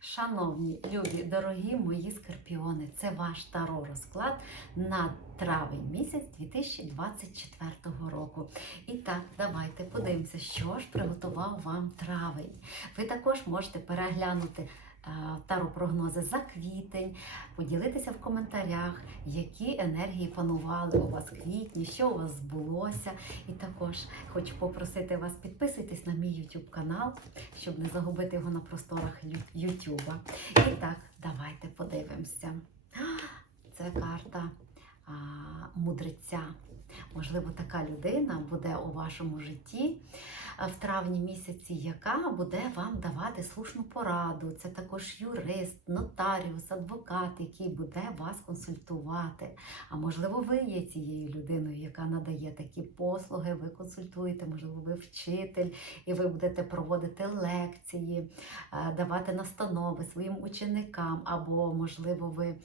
Шановні, любі, дорогі мої скорпіони, це ваш таро розклад на травень місяць 2024 року. І так, давайте подивимося, що ж приготував вам травень. Ви також можете переглянути таро-прогнози за квітень, поділитися в коментарях, які енергії панували у вас квітні, що у вас збулося. І також хочу попросити вас підписуйтесь на мій YouTube канал, щоб не загубити його на просторах YouTube. І так, давайте подивимося. Це карта а, мудреця. Можливо, така людина буде у вашому житті в травні місяці, яка буде вам давати слушну пораду. Це також юрист, нотаріус, адвокат, який буде вас консультувати. А можливо, ви є цією людиною, яка надає такі послуги, ви консультуєте, можливо, ви вчитель, і ви будете проводити лекції, е, давати настанови своїм ученикам, або, можливо, ви е,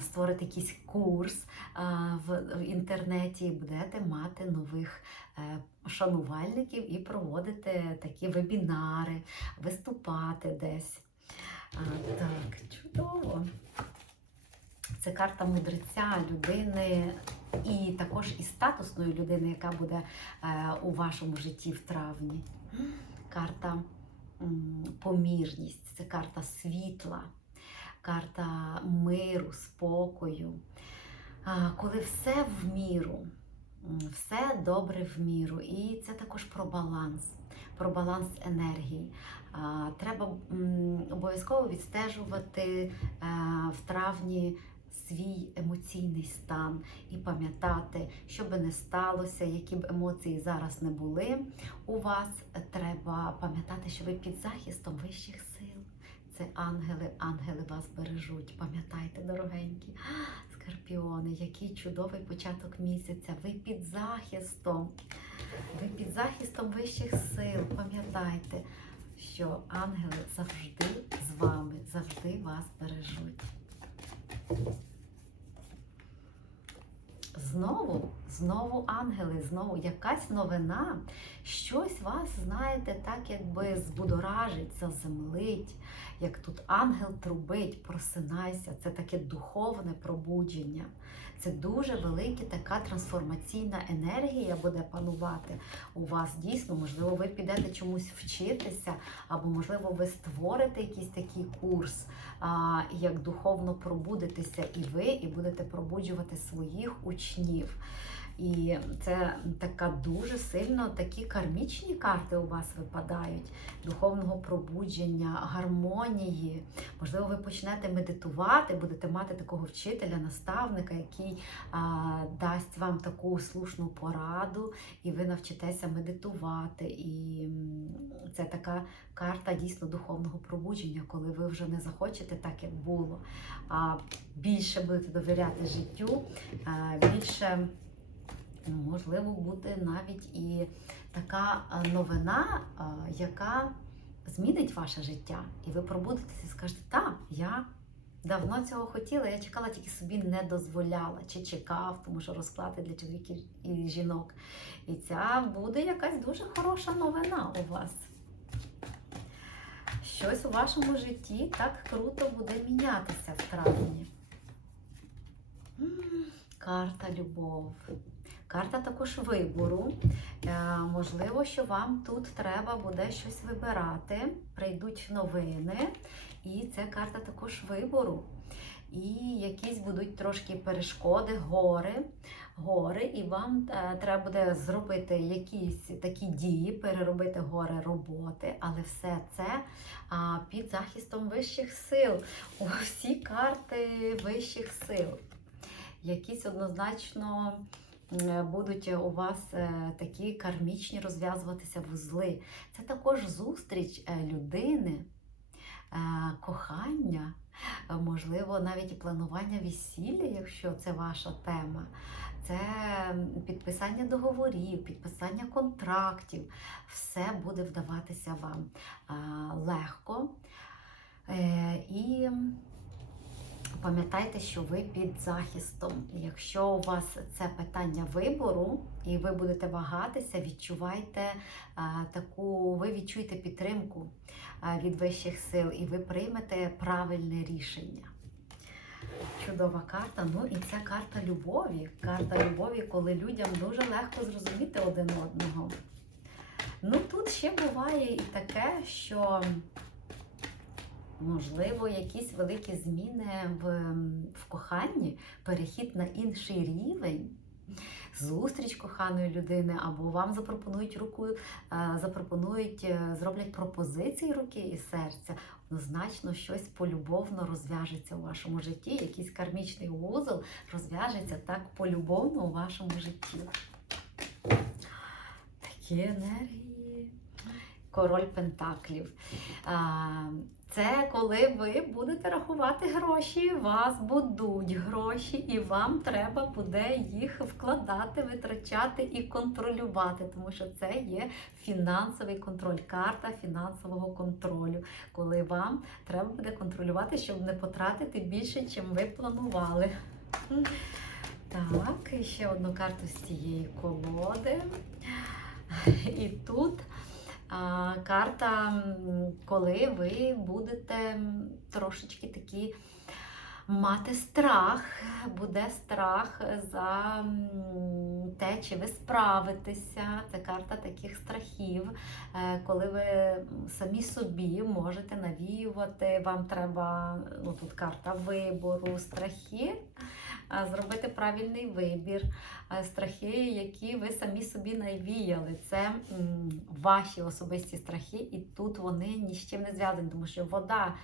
створите якийсь курс е, в в інтернеті будете мати нових е, шанувальників і проводити такі вебінари, виступати десь. Так, чудово. Це карта мудреця людини і також і статусної людини, яка буде е, у вашому житті в травні. Карта помірність, це карта світла, карта миру, спокою. Коли все в міру, все добре в міру. І це також про баланс, про баланс енергії. Треба обов'язково відстежувати е, в травні свій емоційний стан і пам'ятати, що би не сталося, які б емоції зараз не були у вас, треба пам'ятати, що ви під захистом вищих сил. Це ангели, ангели вас бережуть. Пам'ятайте, дорогенькі. Скорпіони, який чудовий початок місяця. Ви під захистом. Ви під захистом вищих сил. Пам'ятайте, що ангели завжди з вами, завжди вас бережуть. Знову, знову ангели, знову якась новина, щось вас, знаєте, так якби збудоражить, заземлить, як тут ангел трубить, просинайся, це таке духовне пробудження. Це дуже велика така трансформаційна енергія буде панувати у вас. Дійсно, можливо, ви підете чомусь вчитися, або, можливо, ви створите якийсь такий курс, як духовно пробудитеся і ви, і будете пробуджувати своїх учнів учнів. І це така дуже сильно такі кармічні карти у вас випадають духовного пробудження, гармонії. Можливо, ви почнете медитувати, будете мати такого вчителя, наставника, який а, дасть вам таку слушну пораду, і ви навчитеся медитувати. І це така карта дійсно духовного пробудження, коли ви вже не захочете так, як було, а більше будете довіряти життю, а, більше. Можливо, буде навіть і така новина, яка змінить ваше життя. І ви пробудетеся і скажете, так, я давно цього хотіла, я чекала, тільки собі не дозволяла, чи чекав, тому що розклади для чоловіків і жінок. І ця буде якась дуже хороша новина у вас. Щось у вашому житті так круто буде мінятися в травні. Карта любов. Карта також вибору. Е, Можливо, що вам тут треба буде щось вибирати. Прийдуть новини, і це карта також вибору. І якісь будуть трошки перешкоди, гори, гори, і вам е, треба буде зробити якісь такі дії, переробити гори роботи, але все це під захистом вищих сил. У всі карти вищих сил. Якісь однозначно будуть у вас е, такі кармічні розв'язуватися вузли. Це також зустріч е, людини, е, кохання, е, можливо, навіть і планування весілля, якщо це ваша тема. Це підписання договорів, підписання контрактів. Все буде вдаватися вам е, легко. Е, І Пам'ятайте, що ви під захистом. Якщо у вас це питання вибору, і ви будете вагатися, відчувайте таку, ви відчуєте підтримку від вищих сил, і ви приймете правильне рішення. Чудова карта. Ну і це карта любові. Карта любові, коли людям дуже легко зрозуміти один одного. Ну тут ще буває і таке, що можливо якісь великі зміни в, в коханні, перехід на інший рівень. Зустріч коханої людини, або вам запропонують руку, е, запропонують, е, зроблять пропозиції руки і серця. Однозначно щось полюбовно розв'яжеться у вашому житті, якийсь кармічний вузол розв'яжеться так полюбовно у вашому житті. Такі енергії. Король Пентаклів. Це коли ви будете рахувати гроші, вас будуть гроші, і вам треба буде їх вкладати, витрачати і контролювати, тому що це є фінансовий контроль, карта фінансового контролю, коли вам треба буде контролювати, щоб не потратити більше, чим ви планували. Так, і ще одну карту з цієї колоди. І тут карта, коли ви будете трошечки такі мати страх, буде страх за те, чи ви справитеся. Це карта таких страхів, е, коли ви самі собі можете навіювати, вам треба, ну тут карта вибору, страхи. Зробити правильний вибір, е, страхи, які ви самі собі навіяли. Це ваші особисті страхи, і тут вони ні з чим не зв'язані, тому що вода,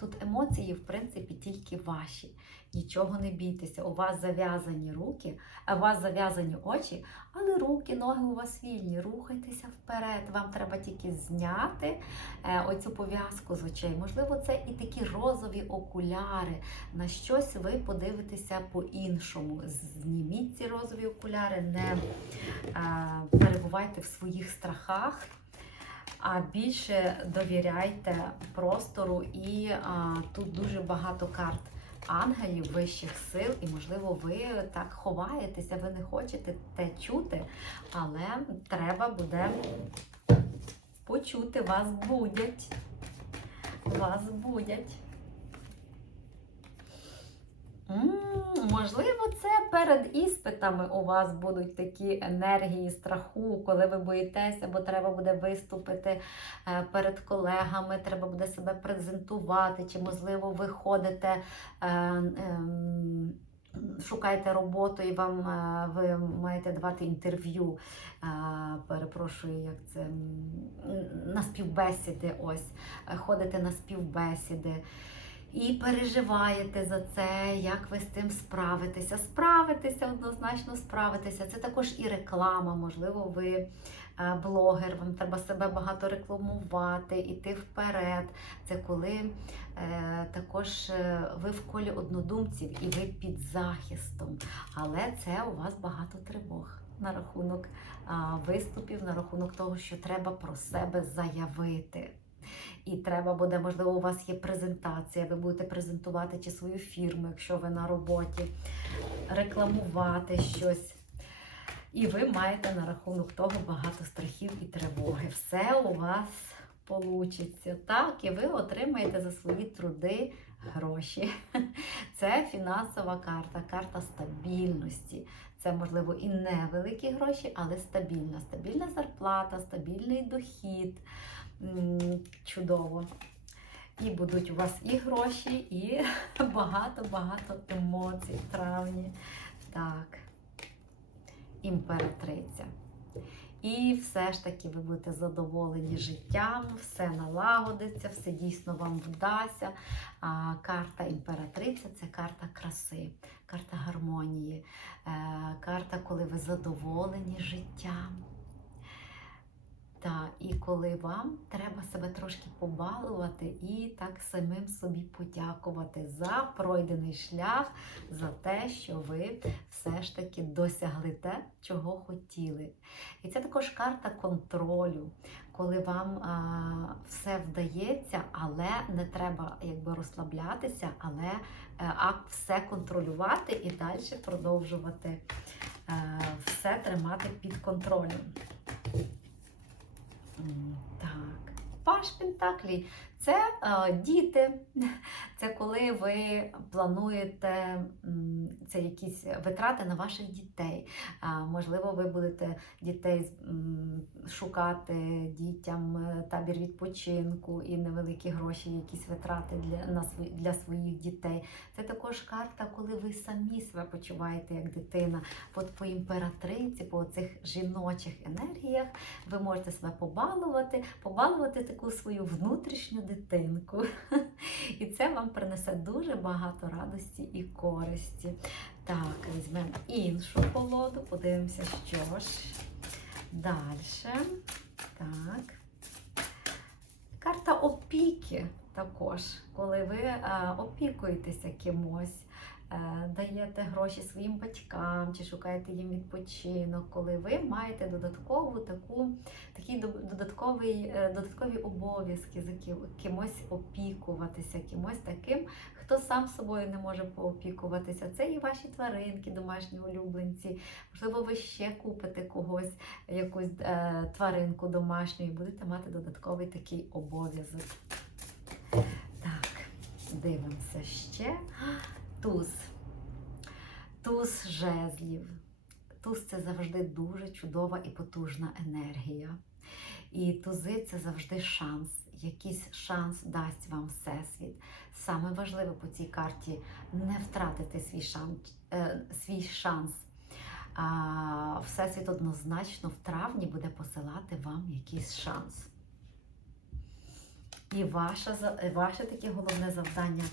тут емоції, в принципі, тільки ваші. Нічого не бійтеся. У вас зав'язані руки, у вас зав'язані очі, але руки, ноги у вас вільні. Рухайтеся вперед. Вам треба тільки зняти е, оцю пов'язку з очей. Можливо, це і такі розові окуляри. На щось ви подивитеся по-іншому. Зніміть ці розові окуляри, не е, перебувайте в своїх страхах. А більше довіряйте простору, і а, тут дуже багато карт ангелів, вищих сил, і, можливо, ви так ховаєтеся, ви не хочете те чути, але треба буде почути, вас будять. Вас будять. Можливо, це перед іспитами у вас будуть такі енергії страху, коли ви боїтеся, бо треба буде виступити е, перед колегами, треба буде себе презентувати, чи, можливо, ви ходите, е, ем, шукаєте роботу і вам е, ви маєте давати інтерв'ю. Перепрошую, як це на співбесіди. Ось ходите на співбесіди. І переживаєте за це, як ви з цим справитеся. Справитеся, однозначно справитеся. Це також і реклама. Можливо, ви е, блогер, вам треба себе багато рекламувати, іти вперед. Це коли е, також е, ви в колі однодумців і ви під захистом. Але це у вас багато тривог на рахунок виступів, на рахунок того, що треба про себе заявити. І треба буде, можливо, у вас є презентація, ви будете презентувати чи свою фірму, якщо ви на роботі, рекламувати щось. І ви маєте на рахунок того багато страхів і тривоги. Все у вас получиться. Так, і ви отримаєте за свої труди гроші. Це фінансова карта, карта стабільності. Це, можливо, і невеликі гроші, але стабільна. Стабільна зарплата, стабільний дохід. Чудово. І будуть у вас і гроші, і багато-багато емоцій в травні. Так, імператриця. І все ж таки ви будете задоволені життям, все налагодиться, все дійсно вам вдасться. А, карта імператриця це карта краси, карта гармонії, е, карта, коли ви задоволені життям. Та, і коли вам треба себе трошки побалувати і так самим собі подякувати за пройдений шлях, за те, що ви все ж таки досягли те, чого хотіли. І це також карта контролю, коли вам а, все вдається, але не треба якби розслаблятися, але е, а все контролювати і далі продовжувати е, все тримати під контролем. Так, паш Пентаклі це е, діти, це коли ви плануєте це якісь витрати на ваших дітей. Можливо, ви будете дітей шукати дітям е, табір відпочинку і невеликі гроші, якісь витрати для, на для своїх дітей. Це також карта, коли ви самі себе почуваєте як дитина. От по імператриці, по цих жіночих енергіях ви можете себе побалувати, побалувати таку свою внутрішню дитинку. І це вам принесе дуже багато радості і користі. Так, візьмемо іншу колоду, подивимося, що ж. Далі. Так. Карта опіки також, коли ви е, опікуєтеся кимось, даєте гроші своїм батькам чи шукаєте їм відпочинок, коли ви маєте додаткову таку, такі додатковий, е, додаткові обов'язки за ки- кимось опікуватися, кимось таким, хто сам собою не може поопікуватися. Це і ваші тваринки, домашні улюбленці. Можливо, ви ще купите когось, якусь е, тваринку домашню і будете мати додатковий такий обов'язок. Так, дивимося ще. Туз. Туз жезлів. Туз це завжди дуже чудова і потужна енергія. І тузи це завжди шанс. Якийсь шанс дасть вам всесвіт. Саме важливе по цій карті не втратити свій шанс. Е, свій шанс. Всесвіт однозначно в травні буде посилати вам якийсь шанс. І ваше, ваше таке головне завдання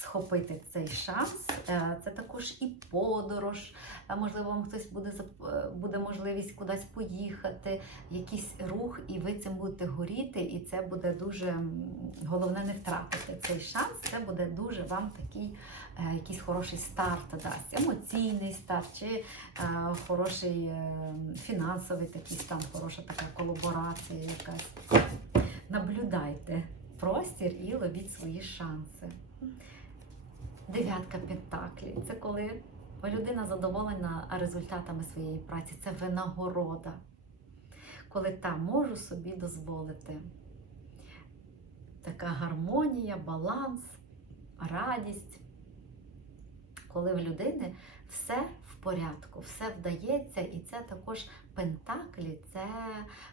схопити цей шанс. Е, Це також і подорож. Е, Можливо, вам хтось буде е, буде можливість кудись поїхати, якийсь рух, і ви цим будете горіти, і це буде дуже головне не втратити цей шанс. Це буде дуже вам такий якийсь хороший старт дасть, емоційний старт, чи хороший фінансовий такий стан, хороша така колаборація якась. Наблюдайте простір і ловіть свої шанси. Дев'ятка пентаклі це коли людина задоволена результатами своєї праці, це винагорода. Коли та можу собі дозволити. Така гармонія, баланс, радість. Коли в людини все в порядку, все вдається, і це також пентаклі, це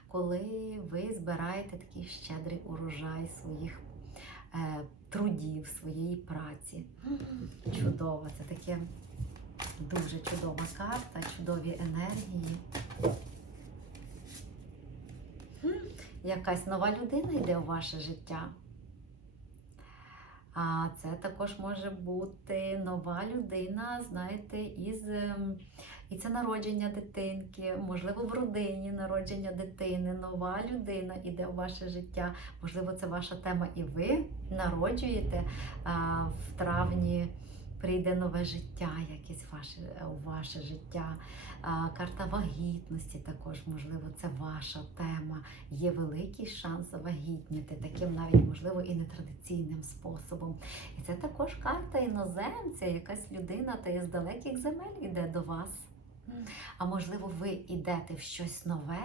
коли ви збираєте такий щедрий урожай своїх е, трудів, своєї праці. Чудово, це таке дуже чудова карта, чудові енергії. Якась нова людина йде у ваше життя. А це також може бути нова людина, знаєте, із ем, і це народження дитинки, можливо, в родині народження дитини, нова людина іде в ваше життя. Можливо, це ваша тема, і ви народжуєте а, в травні. Прийде нове життя, якесь ваше, у ваше життя. Карта вагітності також, можливо, це ваша тема. Є великий шанс завагітніти, таким навіть, можливо, і нетрадиційним способом. І це також карта іноземця, якась людина та із далеких земель іде до вас. А можливо, ви йдете в щось нове,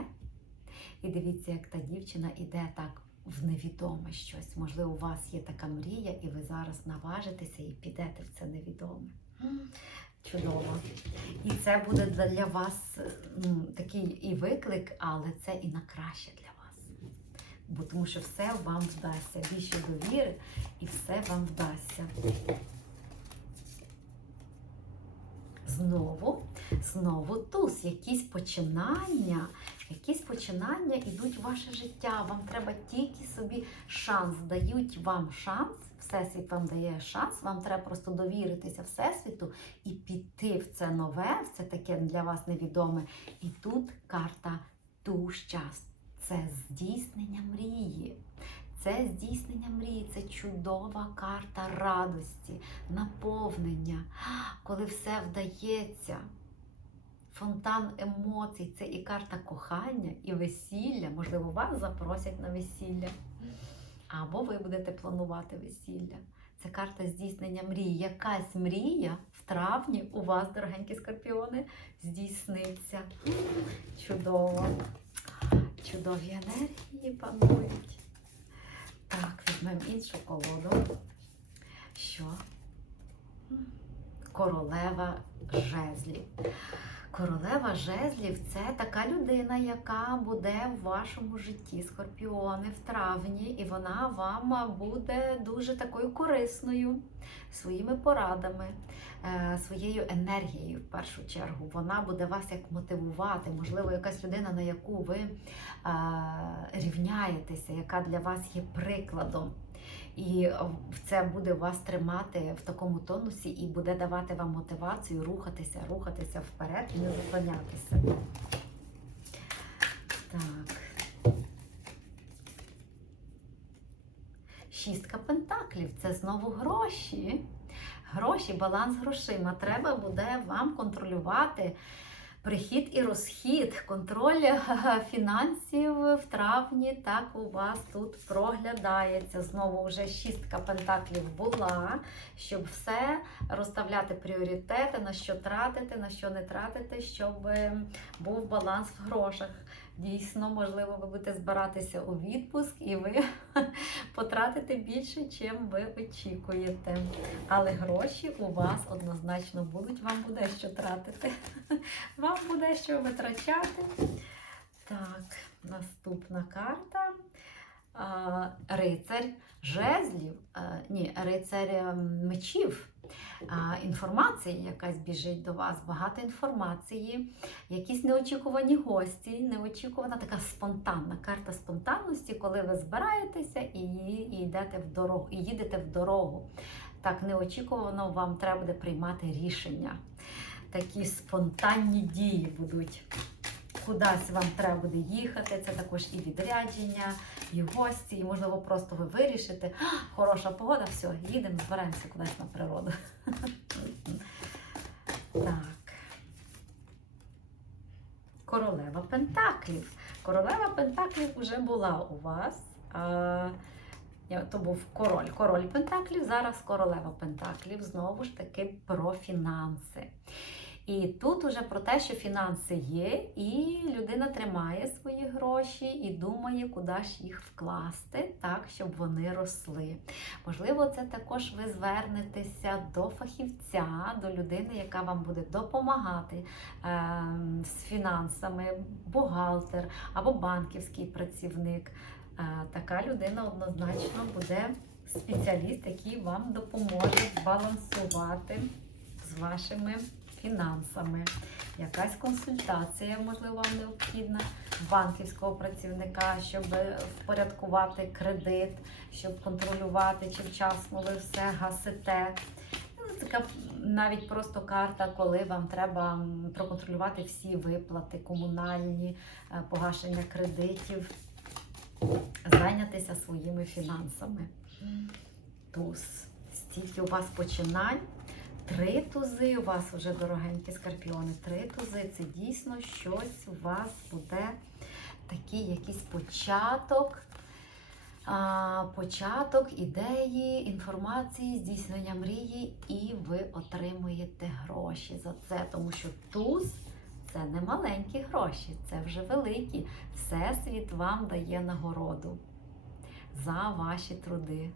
і дивіться, як та дівчина іде так в невідоме щось. Можливо, у вас є така мрія, і ви зараз наважитеся і підете в це невідоме. Чудово. І це буде для вас такий і виклик, але це і на краще для вас. Бо тому що все вам вдасться. Більше довіри і все вам вдасться. Знову, знову туз, якісь починання, якісь починання йдуть в ваше життя. Вам треба тільки собі шанс, дають вам шанс, Всесвіт вам дає шанс, вам треба просто довіритися Всесвіту і піти в це нове, в це таке для вас невідоме. І тут карта туж час. Це здійснення мрії. Це здійснення мрії, це чудова карта радості, наповнення, коли все вдається. Фонтан емоцій, це і карта кохання, і весілля. Можливо, вас запросять на весілля. Або ви будете планувати весілля. Це карта здійснення мрії. Якась мрія в травні у вас, дорогенькі скорпіони, здійсниться. Чудово. Чудові енергії панують. Так, візьмемо іншу колоду. Що? Королева жезлів. Королева жезлів це така людина, яка буде в вашому житті, скорпіони, в травні, і вона вам буде дуже такою корисною своїми порадами, е, своєю енергією в першу чергу. Вона буде вас як мотивувати, можливо, якась людина, на яку ви е, рівняєтеся, яка для вас є прикладом. І це буде вас тримати в такому тонусі і буде давати вам мотивацію рухатися, рухатися вперед і не зупинятися. Так. Шістка пентаклів це знову гроші. Гроші, баланс грошима. Треба буде вам контролювати прихід і розхід, контроль фінансів в травні. Так у вас тут проглядається. Знову вже шістка пентаклів була, щоб все розставляти пріоритети, на що тратити, на що не тратити, щоб був баланс в грошах. Дійсно, можливо, ви будете збиратися у відпуск і ви потратите більше, чим ви очікуєте. Але гроші у вас однозначно будуть, вам буде що тратити. Вам буде що витрачати. Так, наступна карта. А, Рицарь жезлів, ні, рицарь ем, мечів. Інформація якась біжить до вас, багато інформації, якісь неочікувані гості, неочікувана така спонтанна карта спонтанності, коли ви збираєтеся і, і йдете в дорогу, і їдете в дорогу. Так неочікувано вам треба буде приймати рішення. Такі спонтанні дії будуть. Кудись вам треба буде їхати, це також і відрядження, і гості, і можливо просто ви вирішите, хороша погода, все, їдемо, зберемося кудись на природу. Так. Королева Пентаклів. Королева Пентаклів вже була у вас. То був король. Король Пентаклів, зараз королева Пентаклів. Знову ж таки про фінанси. І тут уже про те, що фінанси є, і людина тримає свої гроші і думає, куди ж їх вкласти, так, щоб вони росли. Можливо, це також ви звернетеся до фахівця, до людини, яка вам буде допомагати е, з фінансами, бухгалтер або банківський працівник. Е, така людина однозначно буде спеціаліст, який вам допоможе збалансувати з вашими фінансами. Якась консультація, можливо, вам необхідна банківського працівника, щоб впорядкувати кредит, щоб контролювати, чи вчасно ви все гасите. Ну, Така навіть просто карта, коли вам треба проконтролювати всі виплати, комунальні, е, погашення кредитів, зайнятися своїми фінансами. Туз. Стільки у вас починань. Три тузи у вас вже дорогенькі скорпіони. Три тузи це дійсно щось у вас буде такий якийсь початок. А, початок ідеї, інформації, здійснення мрії, і ви отримуєте гроші за це, тому що туз це не маленькі гроші, це вже великі. Всесвіт вам дає нагороду за ваші труди.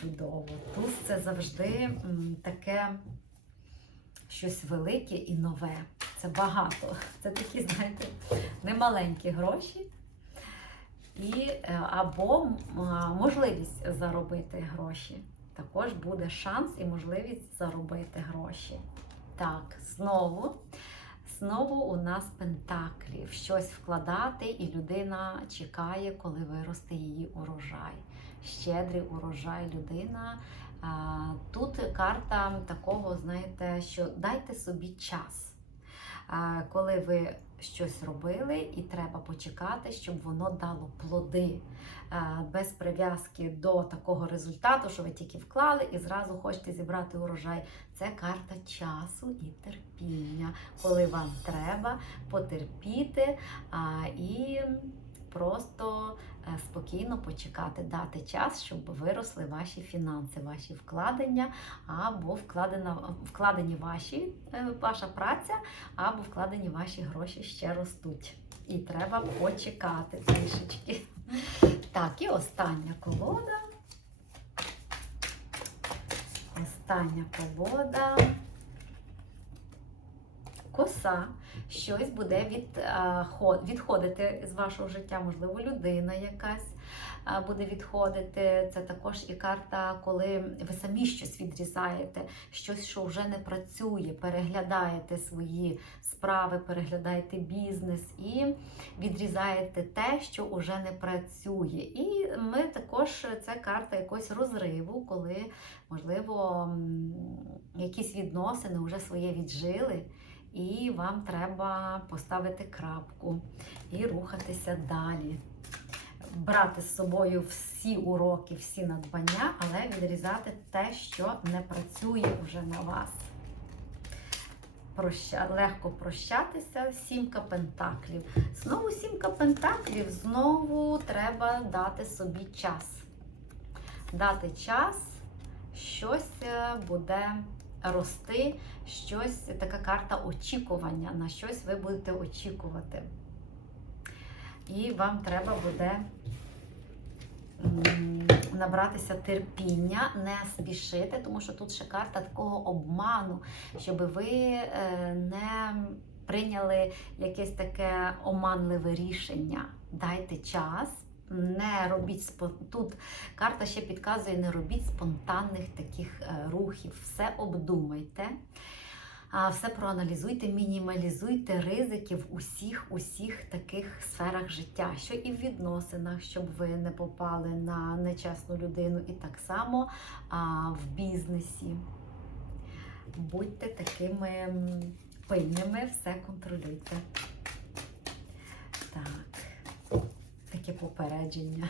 Чудово. Туз це завжди таке щось велике і нове. Це багато. Це такі, знаєте, немаленькі гроші. І, е, або можливість заробити гроші. Також буде шанс і можливість заробити гроші. Так, знову. Знову у нас пентаклів. Щось вкладати, і людина чекає, коли виросте її урожай. Щедрий урожай людина. Тут карта такого, знаєте, що дайте собі час. Коли ви щось робили, і треба почекати, щоб воно дало плоди без прив'язки до такого результату, що ви тільки вклали і зразу хочете зібрати урожай. Це карта часу і терпіння, коли вам треба потерпіти і просто е, спокійно почекати, дати час, щоб виросли ваші фінанси, ваші вкладення, або вкладена, вкладені ваші, е, ваша праця, або вкладені ваші гроші ще ростуть. І треба почекати трішечки. Так, і остання колода. Остання колода. Коса. Щось буде від, а, відходити з вашого життя, можливо, людина якась буде відходити. Це також і карта, коли ви самі щось відрізаєте, щось, що вже не працює, переглядаєте свої справи, переглядаєте бізнес і відрізаєте те, що вже не працює. І ми також це карта якогось розриву, коли, можливо, якісь відносини вже своє віджили. І вам треба поставити крапку і рухатися далі. Брати з собою всі уроки, всі надбання, але відрізати те, що не працює вже на вас. Проща... Легко прощатися, сімка пентаклів. Знову сімка пентаклів, знову треба дати собі час. Дати час, щось е, буде рости, щось, така карта очікування, на щось ви будете очікувати. І вам треба буде набратися терпіння, не спішити, тому що тут ще карта такого обману, щоб ви е, не прийняли якесь таке оманливе рішення. Дайте час. Не робіть тут карта ще підказує, не робіть спонтанних таких е, рухів. Все обдумайте, все проаналізуйте, мінімалізуйте ризики в усіх усіх таких сферах життя, що і в відносинах, щоб ви не попали на нечесну людину, і так само в бізнесі. Будьте такими пильними, все контролюйте. Так, таке попередження.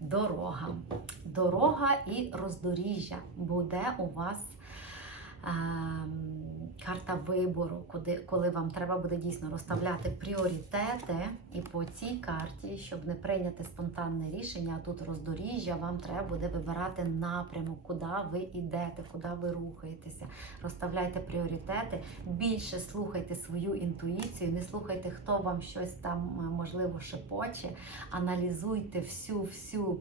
Дорога. Дорога і роздоріжжя буде у вас карта вибору, коли вам треба буде дійсно розставляти пріоритети. І по цій карті, щоб не прийняти спонтанне рішення, а тут роздоріжжя, вам треба буде вибирати напрямок, куди ви йдете, куди ви рухаєтеся. Розставляйте пріоритети, більше слухайте свою інтуїцію, не слухайте, хто вам щось там е, можливо шепоче, аналізуйте всю всю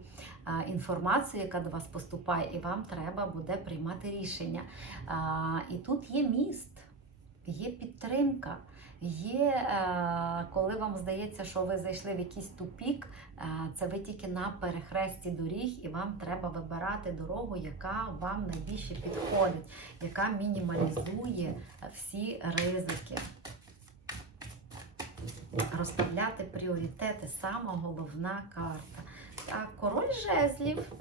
інформацію, яка до вас поступає, і вам треба буде приймати рішення. І тут є міст, є підтримка. Є, е, коли вам здається, що ви зайшли в якийсь тупік, е, це ви тільки на перехресті доріг, і вам треба вибирати дорогу, яка вам найбільше підходить, яка мінімалізує всі ризики. Розставляти пріоритети сама головна карта. Король жезлів.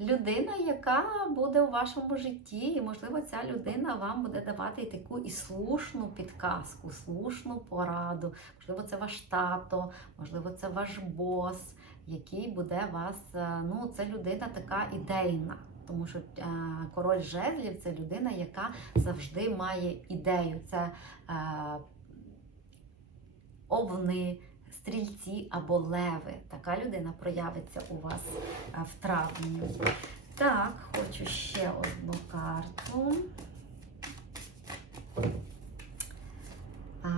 Людина, яка буде у вашому житті, і, можливо, ця людина вам буде давати і таку і слушну підказку, слушну пораду. Можливо, це ваш тато, можливо, це ваш бос, який буде вас. е, Ну, це людина така ідейна. Тому що е, король жезлів це людина, яка завжди має ідею. Це е, овни, стрільці або леви. Така людина проявиться у вас в травні. Так, хочу ще одну карту.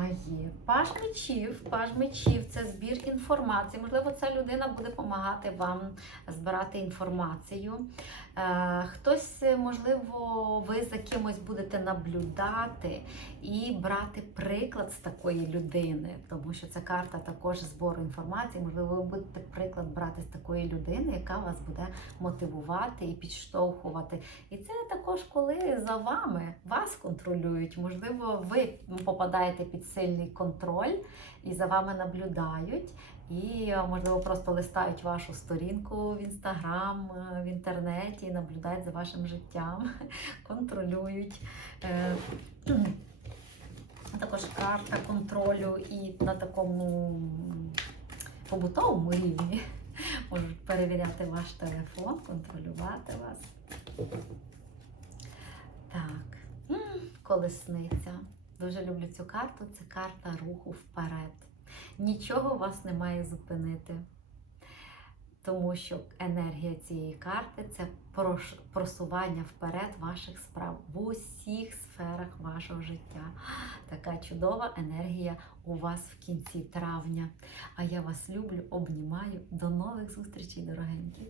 А є паж мечів. Паж мечів це збір інформації. Можливо, ця людина буде допомагати вам збирати інформацію. Е, Хтось, можливо, ви за кимось будете наблюдати і брати приклад з такої людини, тому що ця карта також збору інформації. Можливо, ви будете приклад брати з такої людини, яка вас буде мотивувати і підштовхувати. І це також коли за вами вас контролюють. Можливо, ви попадаєте під сильний контроль і за вами наблюдають. І, можливо, просто листають вашу сторінку в інстаграм, е, в інтернеті, наблюдають за вашим життям, контролюють. Е, також карта контролю і на такому побутовому рівні можуть перевіряти ваш телефон, контролювати вас. Так, колесниця. Дуже люблю цю карту. Це карта руху вперед. Нічого вас не має зупинити. Тому що енергія цієї карти це просування вперед ваших справ в усіх сферах вашого життя. Така чудова енергія у вас в кінці травня. А я вас люблю, обнімаю. До нових зустрічей, дорогенькі!